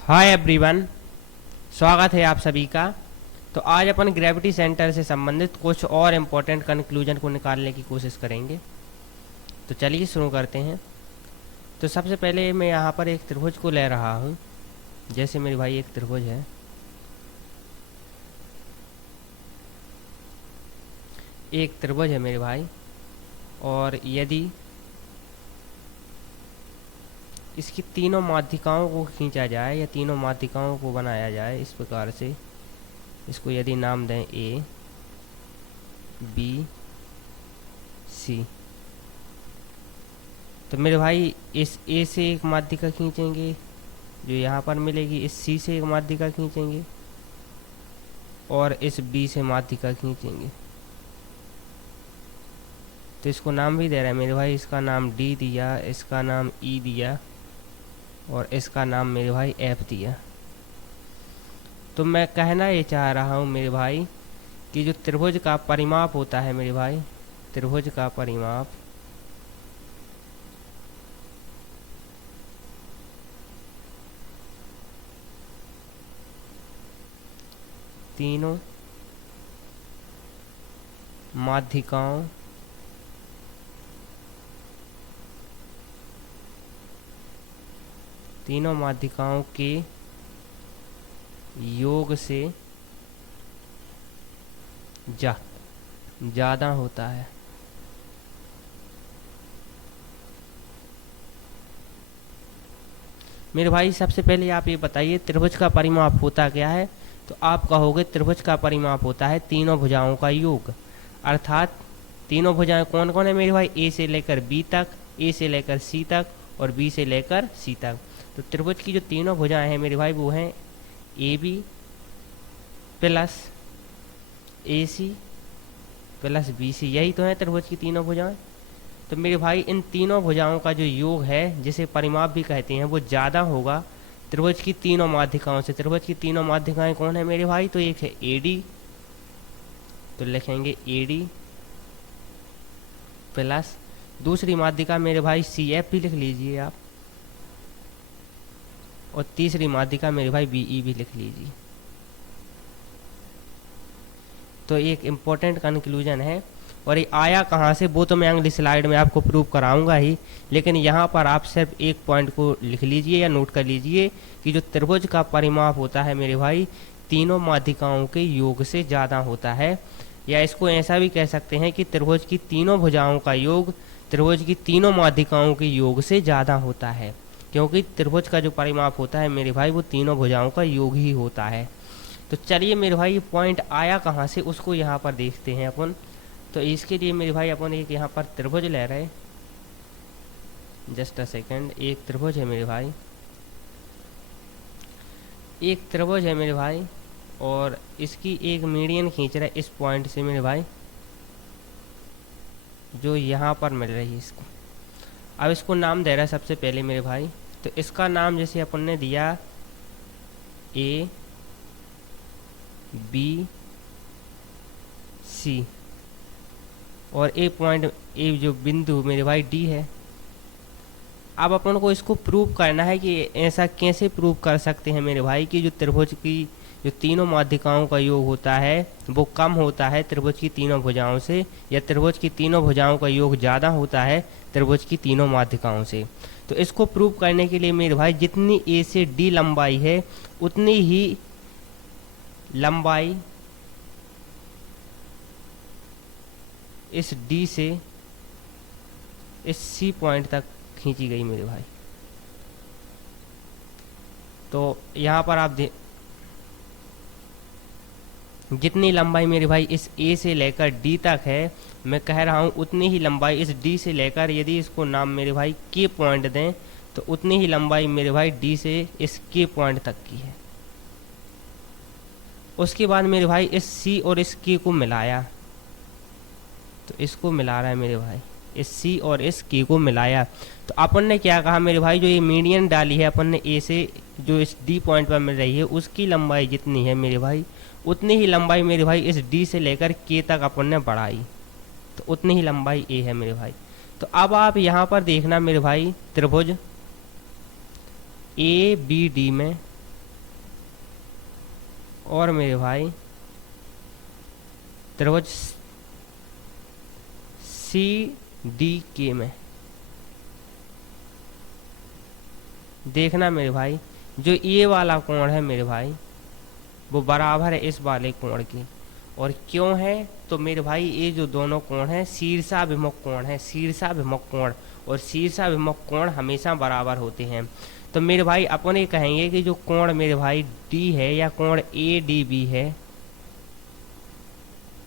Hi everyone, स्वागत है आप सभी का। तो आज अपन ग्रेविटी सेंटर से संबंधित कुछ और इम्पोर्टेंट कंक्लूजन को निकालने की कोशिश करेंगे। तो चलिए शुरू करते हैं। तो सबसे पहले मैं यहाँ पर एक त्रिभुज को ले रहा हूँ। जैसे मेरे भाई एक त्रिभुज है, एक त्रिभुज है मेरे भाई, और यदि इसकी तीनों माध्यिकाओं को खींचा जाए या तीनों माध्यिकाओं को बनाया जाए इस प्रकार से, इसको यदि नाम दें ए बी सी, तो मेरे भाई इस ए से एक माध्यिका खींचेंगे जो यहाँ पर मिलेगी, इस सी से एक माध्यिका खींचेंगे और इस बी से माध्यिका खींचेंगे। तो इसको नाम भी दे रहा है मेरे भाई, इसका नाम डी दिया, इसका नाम ई दिया और इसका नाम मेरे भाई एफ दिया। तो मैं कहना ये चाह रहा हूँ मेरे भाई कि जो त्रिभुज का परिमाप होता है मेरे भाई, त्रिभुज का परिमाप तीनों माध्यिकाओं के योग से ज़्यादा होता है। मेरे भाई सबसे पहले आप ये बताइए त्रिभुज का परिमाप होता क्या है। तो आप कहोगे त्रिभुज का परिमाप होता है तीनों भुजाओं का योग। अर्थात तीनों भुजाएं कौन कौन है मेरे भाई, ए से लेकर बी तक, ए से लेकर सी तक और बी से लेकर सी तक। तो त्रिभुज की जो तीनों भुजाएं हैं मेरे भाई वो हैं A B plus A C plus B C, यही तो है त्रिभुज की तीनों भुजाएं। तो मेरे भाई इन तीनों भुजाओं का जो योग है, जिसे परिमाप भी कहते हैं, वो ज़्यादा होगा त्रिभुज की तीनों माध्यिकाओं से। त्रिभुज की तीनों माध्यिकाएं कौन है मेरे भाई, तो एक है ए डी, तो लिखेंगे ए डी प्लस दूसरी माध्यिका मेरे भाई सी एफ भी लिख लीजिए आप, और तीसरी माध्यिका मेरे भाई बी ई भी लिख लीजिए। तो एक इम्पोर्टेंट कंक्लूजन है, और ये आया कहाँ से वो तो मैं अगली स्लाइड में आपको प्रूव कराऊंगा ही, लेकिन यहाँ पर आप सिर्फ एक पॉइंट को लिख लीजिए या नोट कर लीजिए कि जो त्रिभुज का परिमाप होता है मेरे भाई तीनों माध्यिकाओं के योग से ज़्यादा होता है। या इसको ऐसा भी कह सकते हैं कि त्रिभुज की तीनों भुजाओं का योग त्रिभुज की तीनों माध्यिकाओं के योग से ज़्यादा होता है, क्योंकि त्रिभुज का जो परिमाप होता है मेरे भाई वो तीनों भुजाओं का योग ही होता है। तो चलिए मेरे भाई ये पॉइंट आया कहाँ से उसको यहाँ पर देखते हैं अपन। तो इसके लिए मेरे भाई अपन एक यहाँ पर त्रिभुज ले रहे, जस्ट अ सेकेंड। एक त्रिभुज है मेरे भाई, एक त्रिभुज है मेरे भाई, और इसकी एक मीडियन खींच रहा है इस पॉइंट से मेरे भाई, जो यहाँ पर मिल रही है इसको। अब इसको नाम दे रहा है सबसे पहले मेरे भाई, तो इसका नाम जैसे अपन ने दिया ए बी सी, और ए पॉइंट ए जो बिंदु मेरे भाई डी है। अब अपन को इसको प्रूव करना है कि ऐसा कैसे प्रूव कर सकते हैं मेरे भाई कि जो त्रिभुज की जो तीनों माध्यिकाओं का योग होता है वो कम होता है त्रिभुज की तीनों भुजाओं से, या त्रिभुज की तीनों भुजाओं का योग ज़्यादा होता है त्रिभुज की तीनों माध्यिकाओं से। तो इसको प्रूव करने के लिए मेरे भाई जितनी ए से डी लंबाई है उतनी ही लंबाई इस डी से इस सी पॉइंट तक खींची गई मेरे भाई। तो यहाँ पर आप जितनी लंबाई मेरे भाई इस ए से लेकर डी तक है, मैं कह रहा हूँ उतनी ही लंबाई इस डी से लेकर, यदि इसको नाम मेरे भाई के पॉइंट दें, तो उतनी ही लंबाई मेरे भाई डी से इस के पॉइंट तक की है। उसके बाद मेरे भाई इस सी और इस के को मिलाया, तो इसको मिला रहा है मेरे भाई, इस सी और इस के को मिलाया। तो अपन ने क्या कहा मेरे भाई, जो ये मीडियन डाली है अपन ने ए से जो इस डी पॉइंट पर मिल रही है उसकी लंबाई जितनी है मेरे भाई उतनी ही लंबाई मेरे भाई इस डी से लेकर के तक अपन ने बढ़ाई, तो उतनी ही लंबाई ए है मेरे भाई। तो अब आप यहाँ पर देखना मेरे भाई त्रिभुज ए बी डी में और मेरे भाई त्रिभुज सी डी के में देखना मेरे भाई, जो ये वाला कोण है मेरे भाई वो बराबर है इस वाले कोण के। और क्यों है, तो मेरे भाई ये जो दोनों कोण हैं शीर्षाभिमुख कोण है, शीर्षाभिमुख कोण, और शीर्षाभिमुख कोण हमेशा बराबर होते हैं। तो मेरे भाई अपन ये कहेंगे कि जो कोण मेरे भाई डी है या कोण ए डी बी है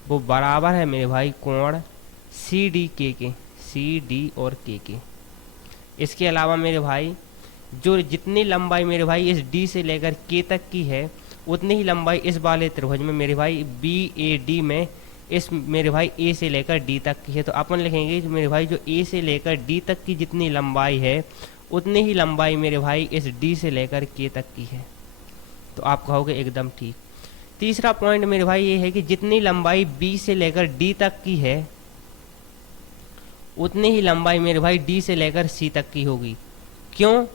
वो बराबर है मेरे भाई कोण सी डी के, सी डी और के। इसके अलावा मेरे भाई जो जितनी लंबाई मेरे भाई इस डी से लेकर के तक की है उतनी ही लंबाई इस वाले त्रिभुज में मेरे भाई बी ए डी में इस मेरे भाई ए से लेकर डी तक की है। तो अपन लिखेंगे मेरे भाई जो ए से लेकर डी तक की जितनी लंबाई है उतनी ही लंबाई मेरे भाई इस डी से लेकर के तक की है। तो आप कहोगे एकदम ठीक। तीसरा पॉइंट मेरे भाई ये है कि जितनी लंबाई बी से लेकर डी तक की है उतनी ही लंबाई मेरे भाई डी से लेकर सी तक की होगी। क्यों?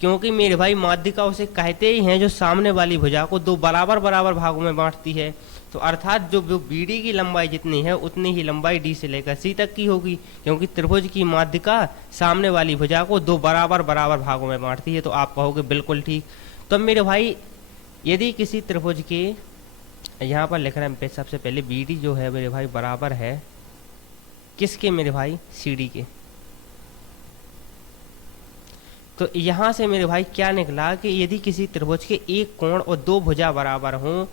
क्योंकि मेरे भाई माध्यिका उसे कहते ही हैं जो सामने वाली भुजा को दो बराबर बराबर भागों में बांटती है। तो अर्थात जो बी डी की लंबाई जितनी है उतनी ही लंबाई डी से लेकर सी तक की होगी, क्योंकि त्रिभुज की माध्यिका सामने वाली भुजा को दो बराबर बराबर भागों में बांटती है। तो आप कहोगे बिल्कुल ठीक। तो मेरे भाई यदि किसी त्रिभुज के यहाँ पर लिख रहे हैं सबसे पहले बी डी जो है मेरे भाई बराबर है किसके मेरे भाई सी डी के। तो यहाँ से मेरे भाई क्या निकला कि यदि किसी त्रिभुज के एक कोण और दो भुजा बराबर हों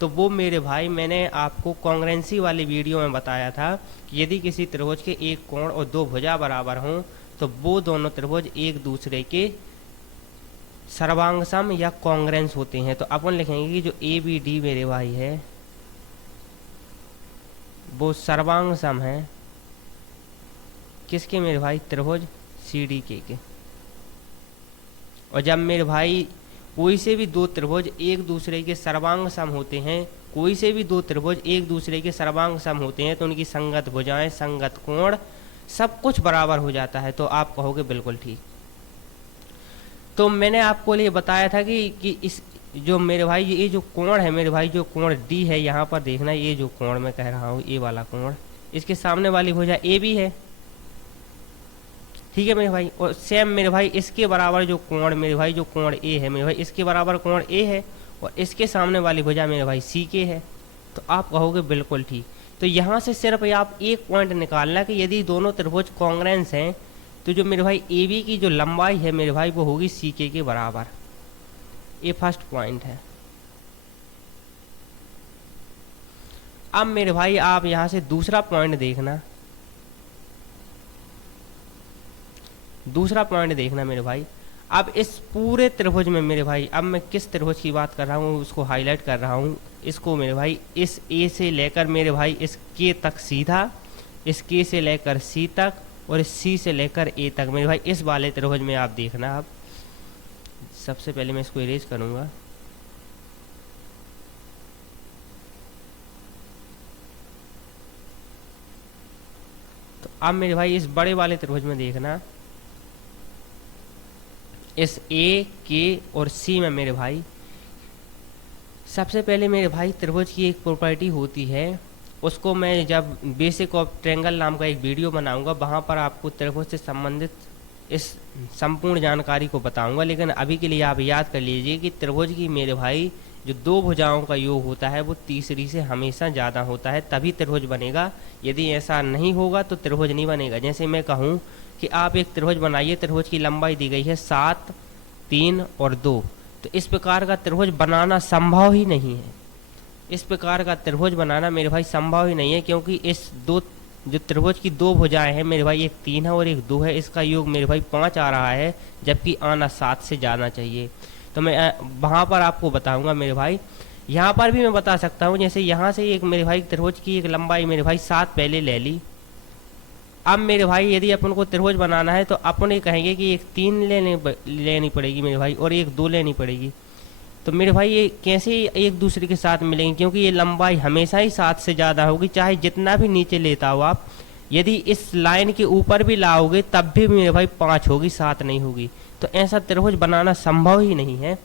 तो वो मेरे भाई मैंने आपको कॉन्ग्रेंसी वाली वीडियो में बताया था कि यदि किसी त्रिभुज के एक कोण और दो भुजा बराबर हों तो वो दोनों त्रिभुज एक दूसरे के सर्वांग सम या कॉन्ग्रेंस होते हैं। तो अपन लिखेंगे कि जो ए बी डी मेरे भाई है वो सर्वांग सम है किसके मेरे भाई त्रिभुज सी डी के। और जब मेरे भाई कोई से भी दो त्रिभुज एक दूसरे के सर्वांग सम होते हैं, कोई से भी दो त्रिभुज एक दूसरे के सर्वांग सम होते हैं तो उनकी संगत भुजाएं संगत कोण सब कुछ बराबर हो जाता है। तो आप कहोगे बिल्कुल ठीक। तो मैंने आपको लिए बताया था कि इस जो मेरे भाई ये जो कोण है मेरे भाई जो कोण डी है यहाँ पर देखना, ये जो कोण मैं कह रहा हूँ ये वाला कोण, इसके सामने वाली भुजा ए भी है, ठीक है मेरे भाई। और सेम मेरे भाई इसके बराबर जो कोण मेरे भाई जो कोण ए है मेरे भाई इसके बराबर कोण ए है और इसके सामने वाली भुजा मेरे भाई सी के है। तो आप कहोगे बिल्कुल ठीक। तो यहाँ से सिर्फ आप एक पॉइंट निकालना कि यदि दोनों त्रिभुज कॉन्ग्रेंस हैं तो जो मेरे भाई ए बी की जो लंबाई है मेरे भाई वो होगी सी के बराबर। ये फर्स्ट पॉइंट है। अब मेरे भाई आप यहाँ से दूसरा पॉइंट देखना, दूसरा पॉइंट देखना मेरे भाई। अब इस पूरे त्रिभुज में मेरे भाई अब मैं किस त्रिभुज की बात कर रहा हूँ उसको हाईलाइट कर रहा हूँ। इसको मेरे भाई इस ए से लेकर मेरे भाई इस के तक सीधा, इस के से लेकर सी तक और इस सी से लेकर ए तक मेरे भाई इस वाले त्रिभुज में आप देखना। अब सबसे पहले मैं इसको इरेज करूँगा। तो अब मेरे भाई इस बड़े वाले त्रिभुज में देखना, इस ए के और सी में मेरे भाई सबसे पहले मेरे भाई त्रिभुज की एक प्रॉपर्टी होती है, उसको मैं जब बेसिक ऑफ ट्रायंगल नाम का एक वीडियो बनाऊंगा वहाँ पर आपको त्रिभुज से संबंधित इस संपूर्ण जानकारी को बताऊंगा। लेकिन अभी के लिए आप याद कर लीजिए कि त्रिभुज की मेरे भाई जो दो भुजाओं का योग होता है वो तीसरी से हमेशा ज़्यादा होता है तभी त्रिभुज बनेगा। यदि ऐसा नहीं होगा तो त्रिभुज नहीं बनेगा। जैसे मैं कहूँ कि आप एक त्रिभुज बनाइए, त्रिभुज की लंबाई दी गई है 7, 3 और 2, तो इस प्रकार का त्रिभुज बनाना संभव ही नहीं है। इस प्रकार का त्रिभुज बनाना मेरे भाई संभव ही नहीं है, क्योंकि इस दो जो त्रिभुज की दो भुजाएं हैं मेरे भाई एक 3 है और एक 2 है, इसका योग मेरे भाई 5 आ रहा है जबकि आना 7 से जाना चाहिए। तो मैं वहाँ पर आपको बताऊँगा मेरे भाई। यहाँ पर भी मैं बता सकता हूँ, जैसे यहाँ से एक मेरे भाई त्रिभुज की एक लंबाई मेरे भाई 7 पहले ले ली। अब मेरे भाई यदि अपन को त्रिभुज बनाना है तो अपन ये कहेंगे कि एक 3 लेनी पड़ेगी मेरे भाई और एक 2 लेनी पड़ेगी। तो मेरे भाई ये कैसे एक दूसरे के साथ मिलेंगे, क्योंकि ये लंबाई हमेशा ही 7 से ज़्यादा होगी, चाहे जितना भी नीचे लेता हो आप। यदि इस लाइन के ऊपर भी लाओगे तब भी मेरे भाई 5 होगी, 7 नहीं होगी। तो ऐसा त्रिभुज बनाना संभव ही नहीं है।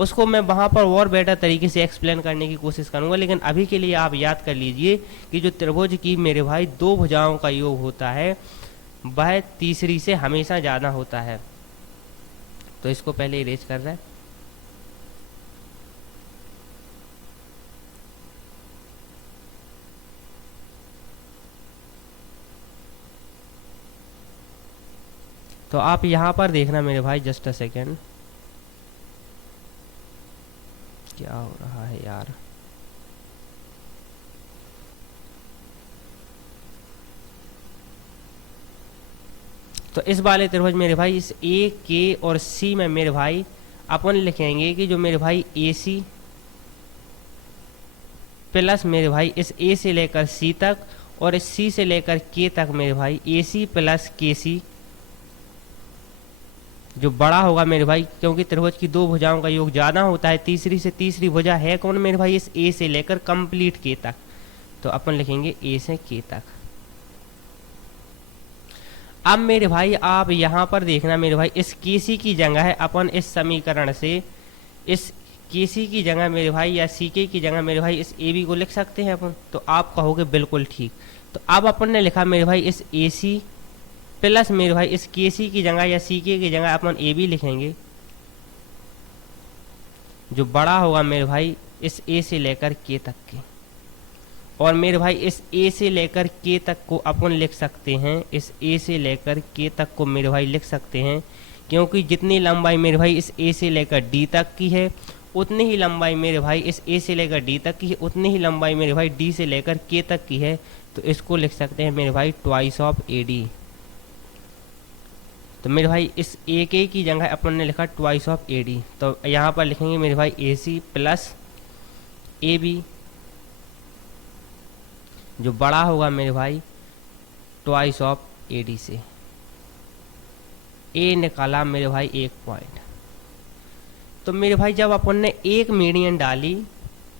उसको मैं वहाँ पर और बेटर तरीके से एक्सप्लेन करने की कोशिश करूँगा, लेकिन अभी के लिए आप याद कर लीजिए कि जो त्रिभुज की मेरे भाई दो भुजाओं का योग होता है वह तीसरी से हमेशा ज़्यादा होता है। तो इसको पहले इरेज कर रहे हैं। तो आप यहाँ पर देखना मेरे भाई, जस्ट अ सेकेंड, क्या हो रहा है यार। तो इस वाले त्रिभुज मेरे भाई इस ए के और सी में मेरे भाई अपन लिखेंगे कि जो मेरे भाई ए सी प्लस मेरे भाई इस ए से लेकर सी तक और इस सी से लेकर के तक मेरे भाई ए सी प्लस के सी जो बड़ा होगा मेरे भाई, क्योंकि त्रिभुज की दो भुजाओं का योग ज़्यादा होता है। तीसरी से तीसरी भुजा है कौन मेरे भाई, इस ए से लेकर कंप्लीट के तक। तो अपन लिखेंगे ए से के तक। अब मेरे भाई आप यहाँ पर देखना मेरे भाई, इस के सी की जगह है अपन इस समीकरण से इस के सी की जगह मेरे भाई या सी के की जगह मेरे भाई इस ए बी को लिख सकते हैं अपन। तो आप कहोगे बिल्कुल ठीक। तो अब अपन ने लिखा मेरे भाई इस ए सी प्लस मेरे भाई इस के सी की जगह या सी के की जगह अपन ए बी लिखेंगे, जो बड़ा होगा मेरे भाई इस ए से लेकर के तक के। और मेरे भाई इस ए से लेकर के तक को अपन लिख सकते हैं, इस ए से लेकर के तक को मेरे भाई लिख सकते हैं, क्योंकि जितनी लंबाई मेरे भाई इस ए से लेकर डी तक की है उतनी ही लंबाई मेरे भाई इस ए से लेकर डी तक की है, उतनी ही लंबाई मेरे भाई डी से लेकर के तक की है। तो इसको लिख सकते हैं मेरे भाई ट्वाइस ऑफ ए डी। तो मेरे भाई इस ए के की जगह अपन ने लिखा ट्वाइस ऑफ ए डी। तो यहाँ पर लिखेंगे मेरे भाई ए सी प्लस ए बी, जो बड़ा होगा मेरे भाई ट्वाइस ऑफ ए डी से। ए निकाला मेरे भाई एक पॉइंट। तो मेरे भाई जब अपन ने एक मीडियन डाली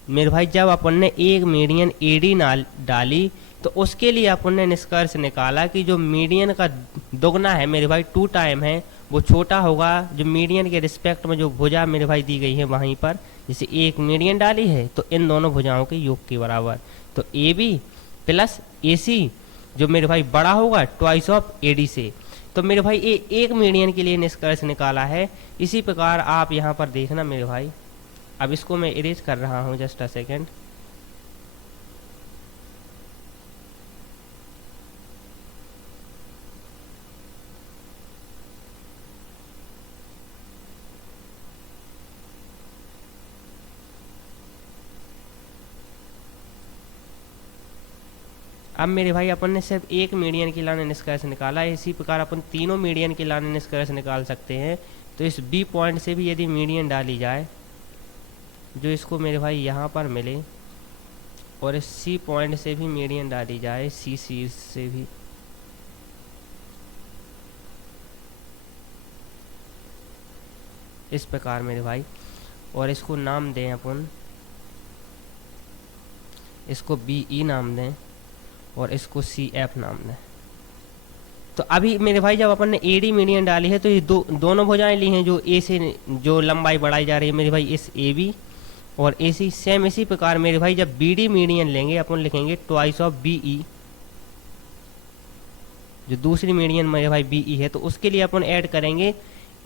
मेरे भाई, जब अपन ने एक मीडियन ए डी डाली तो उसके लिए अपन ने निष्कर्ष निकाला कि जो मीडियन का दुगना है मेरे भाई 2 टाइम है वो छोटा होगा जो मीडियन के रिस्पेक्ट में जो भुजा मेरे भाई दी गई है वहीं पर। जैसे एक मीडियन डाली है तो इन दोनों भुजाओं के योग के बराबर। तो ए बी प्लस ए सी जो मेरे भाई बड़ा होगा ट्वाइस ऑफ ए डी से। तो मेरे भाई ये एक मीडियन के लिए निष्कर्ष निकाला है। इसी प्रकार आप यहाँ पर देखना मेरे भाई, अब इसको मैं इरेज कर रहा हूँ, जस्ट अ सेकेंड। अब मेरे भाई अपन ने सिर्फ एक मीडियन के लाने निष्कर्ष निकाला है, इसी प्रकार अपन तीनों मीडियन के लाने निष्कर्ष निकाल सकते हैं। तो इस बी पॉइंट से भी यदि मीडियन डाली जाए जो इसको मेरे भाई यहाँ पर मिले, और इस सी पॉइंट से भी मीडियन डाली जाए सी सी से भी, इस प्रकार मेरे भाई, और इसको नाम दें अपन, इसको बी ई नाम दें और इसको सी एफ नाम दें। तो अभी मेरे भाई जब अपन ने ए डी मीडियन डाली है तो ये दोनों भुजाएं ली हैं जो ए से जो लंबाई बढ़ाई जा रही है मेरे भाई इस ए बी और ए सी। सेम इसी प्रकार मेरे भाई जब बी डी मीडियन लेंगे अपन लिखेंगे ट्वाइस ऑफ बी ई, जो दूसरी मीडियन मेरे भाई बी ई है। तो उसके लिए अपन ऐड करेंगे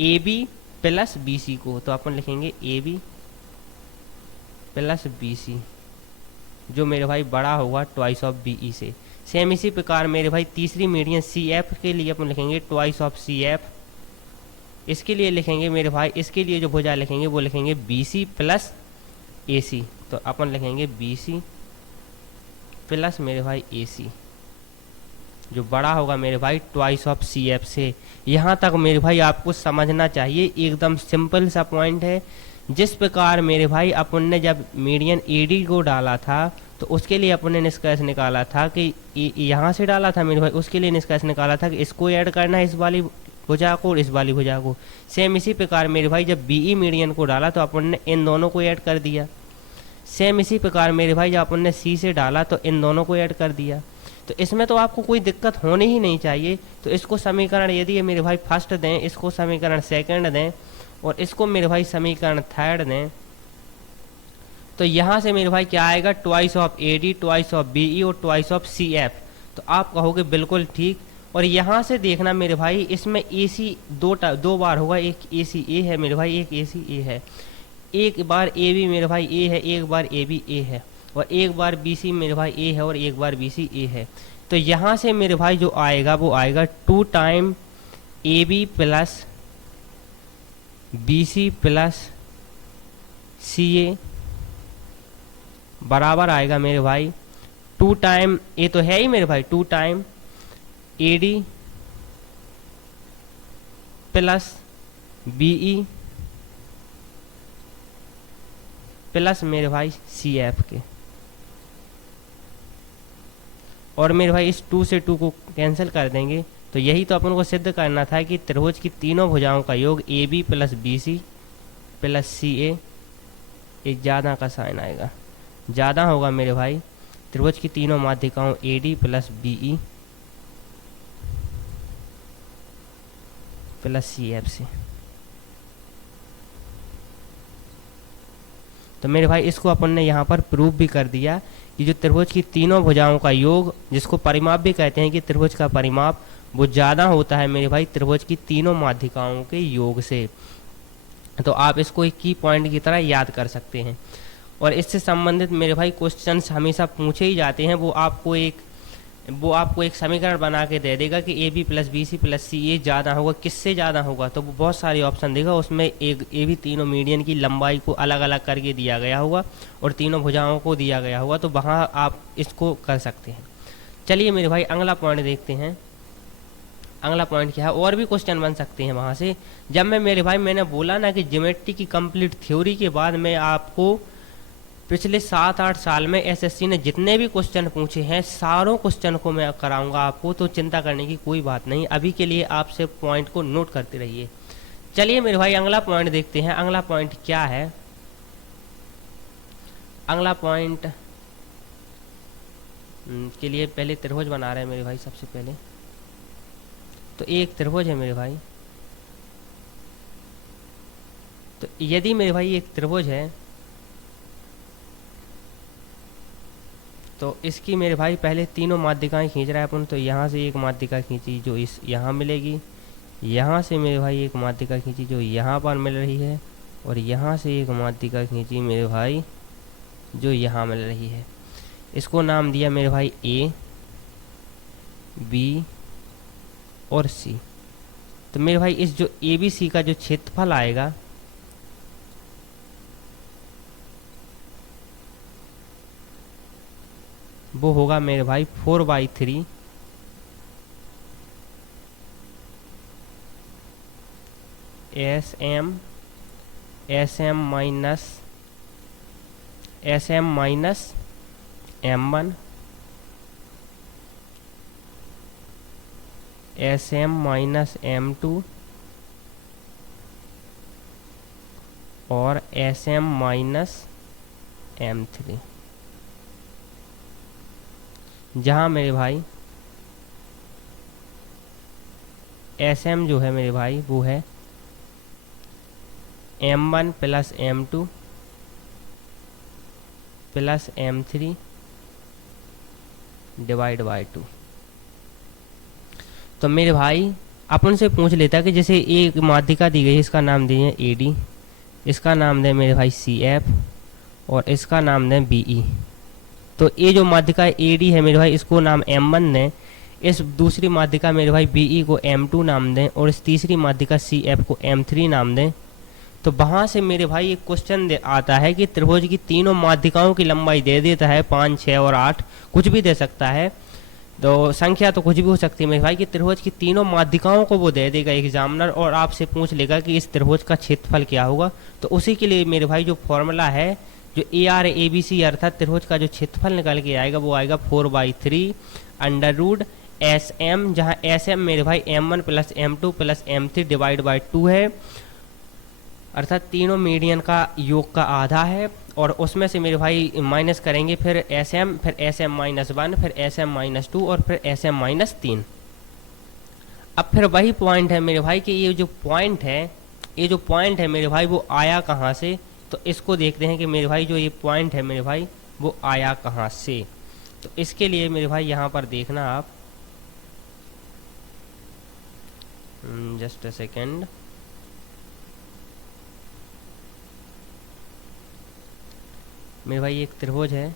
A B plus B C को। तो अपन लिखेंगे A B plus B C जो मेरे भाई बड़ा होगा ट्वाइस ऑफ बी ई से। सेम इसी प्रकार मेरे भाई तीसरी मीडियन सी एफ के लिए अपन लिखेंगे ट्वाइस ऑफ सी एफ। इसके लिए लिखेंगे मेरे भाई, इसके लिए जो भुजा लिखेंगे वो लिखेंगे बी सी प्लस ए सी। तो अपन लिखेंगे बी सी प्लस मेरे भाई ए सी जो बड़ा होगा मेरे भाई ट्वाइस ऑफ सी एफ से। यहाँ तक मेरे भाई आपको समझना चाहिए, एकदम सिंपल सा पॉइंट है। जिस प्रकार मेरे भाई अपन ने जब मीडियन ए डी को डाला था तो उसके लिए अपन ने निष्कर्ष निकाला था कि यहाँ से डाला था मेरे भाई, उसके लिए निष्कर्ष निकाला था कि इसको ऐड करना है इस वाली भुजा को और इस वाली भुजा को। सेम इसी प्रकार मेरे भाई जब बी ई मीडियन को डाला तो अपन ने इन दोनों को ऐड कर दिया। सेम इसी प्रकार मेरे भाई जब अपन ने सी से डाला तो इन दोनों को ऐड कर दिया। तो इसमें तो आपको कोई दिक्कत होनी ही नहीं चाहिए। तो इसको समीकरण यदि मेरे भाई फर्स्ट दें, इसको समीकरण सेकंड दें और इसको मेरे भाई समीकरण थर्ड दें, तो यहाँ से मेरे भाई क्या आएगा, twice of A D, twice of B E और ट्वाइस ऑफ सी एफ। तो आप कहोगे बिल्कुल ठीक। और यहाँ से देखना मेरे भाई, इसमें ए सी दो बार होगा, एक ए सी ए है मेरे भाई, एक ए सी ए है, एक बार ए बी मेरे भाई ए है, एक बार ए बी ए है, और एक बार बी सी मेरे भाई ए है, और एक बार बी सी ए है। तो यहाँ से मेरे भाई जो आएगा वो आएगा 2 time A B plus B C plus C A बराबर आएगा मेरे भाई 2 टाइम, ए तो है ही मेरे भाई, 2 time A D plus B E plus मेरे भाई सी एफ के। और मेरे भाई इस 2 से 2 को कैंसिल कर देंगे। तो यही तो अपन को सिद्ध करना था कि त्रिभुज की तीनों भुजाओं का योग A B plus B C plus C A, एक ज़्यादा का साइन आएगा, ज़्यादा होगा मेरे भाई त्रिभुज की तीनों माध्यिकाओं A D plus B E plus C F से। तो मेरे भाई इसको अपन ने यहाँ पर प्रूव भी कर दिया कि जो त्रिभुज की तीनों भुजाओं का योग, जिसको परिमाप भी कहते हैं कि त्रिभुज का परिमाप, वो ज़्यादा होता है मेरे भाई त्रिभुज की तीनों माध्यिकाओं के योग से। तो आप इसको एक की पॉइंट की तरह याद कर सकते हैं। और इससे संबंधित मेरे भाई क्वेश्चंस हमेशा पूछे ही जाते हैं। वो आपको एक समीकरण बना के दे देगा कि A B plus B C plus C A ज़्यादा होगा, किससे ज़्यादा होगा, तो वो बहुत सारे ऑप्शन देगा, उसमें एक ए बी तीनों मीडियन की लंबाई को अलग अलग करके दिया गया होगा और तीनों भुजाओं को दिया गया होगा, तो वहाँ आप इसको कर सकते हैं। चलिए मेरे भाई अगला पॉइंट देखते हैं। अगला पॉइंट क्या है, और भी क्वेश्चन बन सकते हैं वहाँ से। जब मैंने बोला ना कि ज्योमेट्री की कंप्लीट थ्योरी के बाद मैं आपको पिछले 7-8 साल में एसएससी ने जितने भी क्वेश्चन पूछे हैं सारों क्वेश्चन को मैं कराऊंगा आपको, तो चिंता करने की कोई बात नहीं। अभी के लिए आपसे पॉइंट को नोट करते रहिए। चलिए मेरे भाई अगला पॉइंट देखते हैं। अगला पॉइंट क्या है, अगला पॉइंट के लिए पहले त्रिभुज बना रहे हैं मेरे भाई। सबसे पहले तो एक त्रिभुज है मेरे भाई। तो यदि मेरे भाई एक त्रिभुज है तो इसकी मेरे भाई पहले तीनों माध्यिकाएं खींच रहा है अपन। तो यहाँ से एक माध्यिका खींची जो इस यहाँ मिलेगी, यहाँ से मेरे भाई एक माध्यिका खींची जो यहाँ पर मिल रही है, और यहाँ से एक माध्यिका खींची मेरे भाई जो यहाँ मिल रही है। इसको नाम दिया मेरे भाई ए बी और सी। तो मेरे भाई इस जो ए बी सी का जो क्षेत्रफल आएगा वो होगा मेरे भाई 4/3 S M minus M1 SM minus M2 और SM माइनस M3, जहाँ मेरे भाई SM जो है मेरे भाई वो है M1 plus M2 plus M3 divide by 2। तो मेरे भाई अपन से पूछ लेता है कि जैसे एक माध्यिका दी गई है, इसका नाम दिए AD, इसका नाम दें मेरे भाई CF और इसका नाम दें BE। तो ये जो माध्यिका AD है मेरे भाई इसको नाम M1 दें, इस दूसरी माध्यिका मेरे भाई BE को M2 नाम दें और इस तीसरी माध्यिका CF को M3 नाम दें। तो वहाँ से मेरे भाई एक क्वेश्चन आता है कि त्रिभुज की तीनों माध्यिकाओं की लंबाई दे देता है 5, 6 और 8, कुछ भी दे सकता है। तो संख्या तो कुछ भी हो सकती है मेरे भाई कि त्रिभुज की तीनों माध्यिकाओं को वो दे देगा एग्जामिनर, और आपसे पूछ लेगा कि इस त्रिभुज का क्षेत्रफल क्या होगा। तो उसी के लिए मेरे भाई जो फॉर्मूला है, जो ARABC अर्थात त्रिभुज का जो क्षेत्रफल निकल के आएगा वो आएगा 4/3 अंडर √ SM, जहाँ SM मेरे भाई M1 plus M2 plus M3 divide by 2 है, अर्थात तीनों मीडियन का योग का आधा है। और उसमें से मेरे भाई माइनस करेंगे फिर SM, फिर SM माइनस 1, फिर SM माइनस 2 और फिर SM माइनस 3। अब फिर वही पॉइंट है मेरे भाई कि ये जो पॉइंट है ये जो पॉइंट है मेरे भाई वो आया कहाँ से, तो इसको देखते हैं कि मेरे भाई जो ये पॉइंट है मेरे भाई वो आया कहाँ से। तो इसके लिए मेरे भाई यहाँ पर देखना आप, जस्ट अ सेकेंड, मेरे भाई एक त्रिभुज है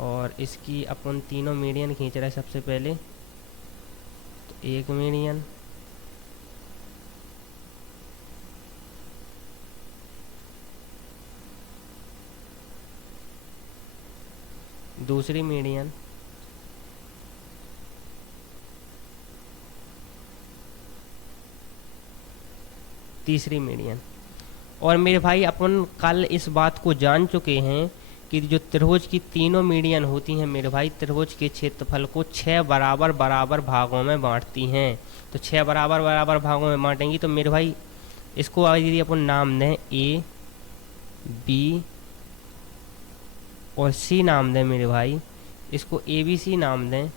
और इसकी अपन तीनों मीडियन खींच रहे हैं। सबसे पहले तो एक मीडियन, दूसरी मीडियन, तीसरी मीडियन। और मेरे भाई अपन कल इस बात को जान चुके हैं कि जो त्रिभुज की तीनों मीडियन होती हैं मेरे भाई त्रिभुज के क्षेत्रफल को 6 बराबर बराबर भागों में बांटती हैं। तो 6 बराबर बराबर भागों में बांटेंगी तो मेरे भाई इसको यदि अपन नाम दें ए, बी और सी नाम दें मेरे भाई, इसको ए बी सी नाम दें,